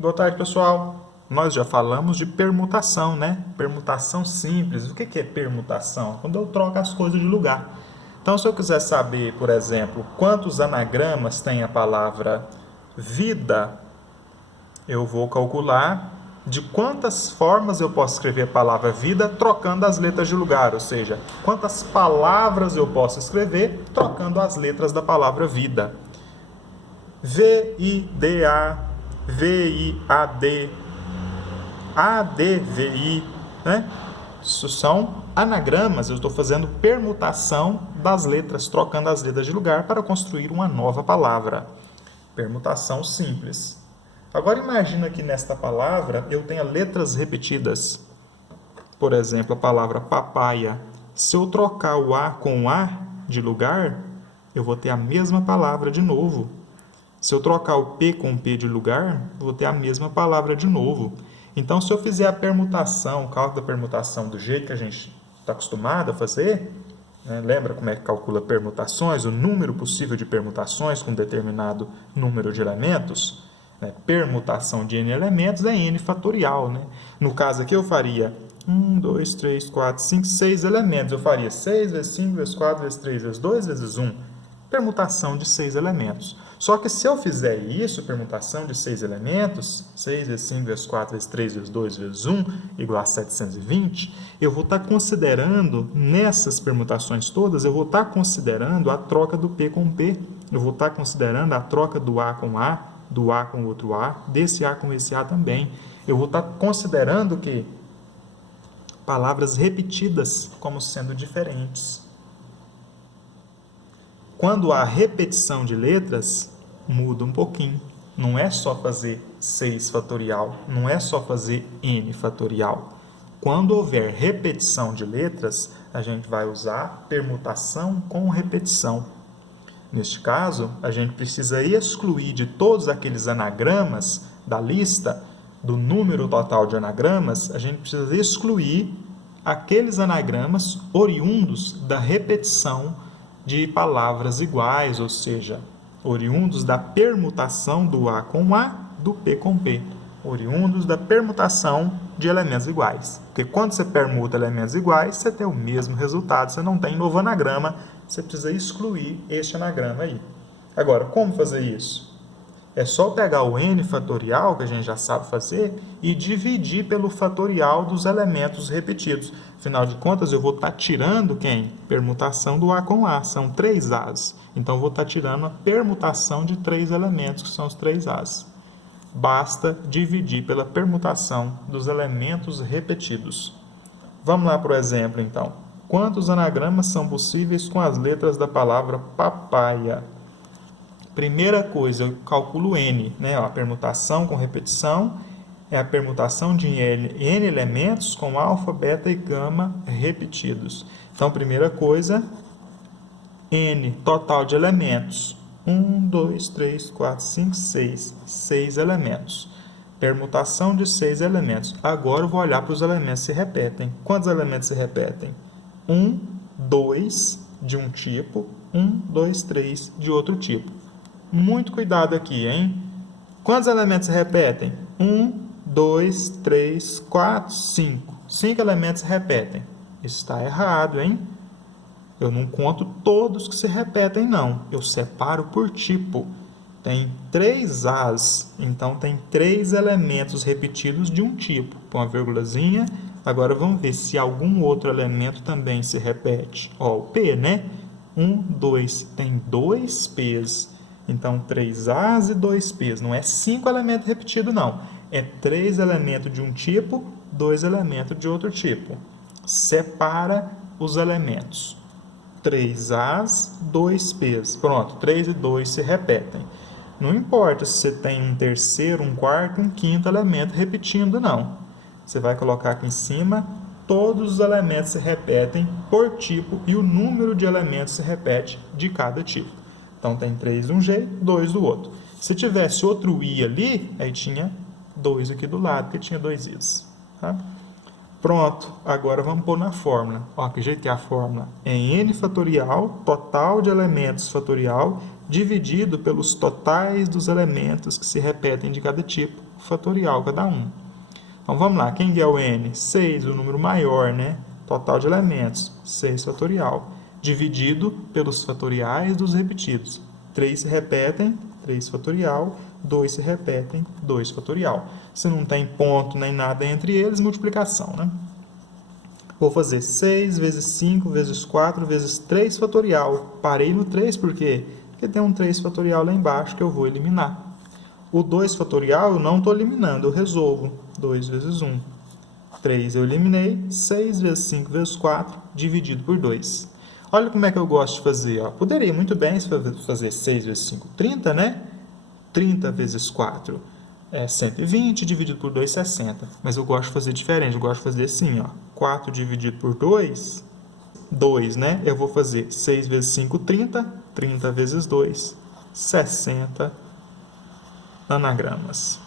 Boa tarde, pessoal. Nós já falamos de permutação, né? Permutação simples. O que é permutação? Quando eu troco as coisas de lugar. Então, se eu quiser saber, por exemplo, quantos anagramas tem a palavra vida, eu vou calcular de quantas formas eu posso escrever a palavra vida trocando as letras de lugar, ou seja, quantas palavras eu posso escrever trocando as letras da palavra vida. V-I-D-A, V-I-A-D, A-D-V-I, né? Isso são anagramas, eu estou fazendo permutação das letras, trocando as letras de lugar para construir uma nova palavra. Permutação simples. Agora imagina que nesta palavra eu tenha letras repetidas. Por exemplo, a palavra papaya. Se eu trocar o A com o A de lugar, eu vou ter a mesma palavra de novo. Se eu trocar o P com o P de lugar, eu vou ter a mesma palavra de novo. Então, se eu fizer a permutação, o cálculo da permutação do jeito que a gente está acostumado a fazer, né? Lembra como é que calcula permutações, o número possível de permutações com determinado número de elementos? Né? Permutação de n elementos é n fatorial. Né? No caso aqui, eu faria 1, 2, 3, 4, 5, 6 elementos. Eu faria 6 vezes 5 vezes 4 vezes 3 vezes 2 vezes 1. Permutação de 6 elementos. Só que se eu fizer isso, permutação de 6 elementos, 6 vezes 5 vezes 4 vezes 3 vezes 2 vezes 1, igual a 720, eu vou estar considerando, nessas permutações todas, eu vou estar considerando a troca do P com P. Eu vou estar considerando a troca do A com A, do A com outro A, desse A com esse A também. Eu vou estar considerando que palavras repetidas como sendo diferentes. Quando há repetição de letras, muda um pouquinho. Não é só fazer 6 fatorial, não é só fazer n fatorial. Quando houver repetição de letras, a gente vai usar permutação com repetição. Neste caso, a gente precisa excluir de todos aqueles anagramas da lista, do número total de anagramas, a gente precisa excluir aqueles anagramas oriundos da repetição de palavras iguais, ou seja, oriundos da permutação do A com A, do P com P, oriundos da permutação de elementos iguais. Porque quando você permuta elementos iguais, você tem o mesmo resultado, você não tem novo anagrama, você precisa excluir este anagrama aí. Agora, como fazer isso? É só pegar o n fatorial, que a gente já sabe fazer, e dividir pelo fatorial dos elementos repetidos. Afinal de contas, eu vou estar tirando quem? Permutação do A com A. São 3 As. Então, eu vou estar tirando a permutação de 3 elementos, que são os 3 As. Basta dividir pela permutação dos elementos repetidos. Vamos lá para o exemplo, então. Quantos anagramas são possíveis com as letras da palavra papaya? Primeira coisa, eu calculo n, né? A permutação com repetição é a permutação de n elementos com alfa, beta e gama repetidos. Então, primeira coisa, n, total de elementos. 1, 2, 3, 4, 5, 6. 6 elementos. Permutação de 6 elementos. Agora eu vou olhar para os elementos que se repetem. Quantos elementos se repetem? 1, 2 de um tipo, 1, 2, 3 de outro tipo. Muito cuidado aqui, hein? Quantos elementos se repetem? 1, 2, 3, 4, 5. 5 elementos se repetem. Isso está errado, hein? Eu não conto todos que se repetem, não. Eu separo por tipo. Tem 3 As, então tem 3 elementos repetidos de um tipo. Põe uma vírgulazinha. Agora vamos ver se algum outro elemento também se repete. Ó, o P, né? 1, 2, tem 2 P's. Então, 3 As e 2 P's. Não é 5 elementos repetidos, não. É 3 elementos de um tipo, 2 elementos de outro tipo. Separa os elementos. 3 As, 2 P's. Pronto, 3 e 2 se repetem. Não importa se você tem um terceiro, um quarto, um quinto elemento repetindo, não. Você vai colocar aqui em cima, todos os elementos se repetem por tipo e o número de elementos se repete de cada tipo. Então, tem 3 de um jeito, 2 do outro. Se tivesse outro i ali, aí tinha 2 aqui do lado, porque tinha 2 i's. Tá? Pronto, agora vamos pôr na fórmula. Ó, que jeito que é a fórmula? É n fatorial, total de elementos fatorial, dividido pelos totais dos elementos que se repetem de cada tipo, fatorial cada um. Então, vamos lá. Quem é o n? 6, o número maior, né? Total de elementos, 6 fatorial, dividido pelos fatoriais dos repetidos. 3 se repetem, 3 fatorial, 2 se repetem, 2 fatorial. Se não tem ponto nem nada entre eles, multiplicação, né? Vou fazer 6 vezes 5 vezes 4 vezes 3 fatorial. Parei no 3 por quê? Porque tem um 3 fatorial lá embaixo que eu vou eliminar. O 2 fatorial eu não estou eliminando, eu resolvo. 2 vezes 1. 3 eu eliminei. 6 vezes 5 vezes 4 dividido por 2. Olha como é que eu gosto de fazer. Ó. Poderia muito bem fazer 6 vezes 5, 30, né? 30 vezes 4 é 120, dividido por 2, 60. Mas eu gosto de fazer diferente, eu gosto de fazer assim, ó. 4 dividido por 2, 2, né? Eu vou fazer 6 vezes 5, 30. 30 vezes 2, 60 nanogramas.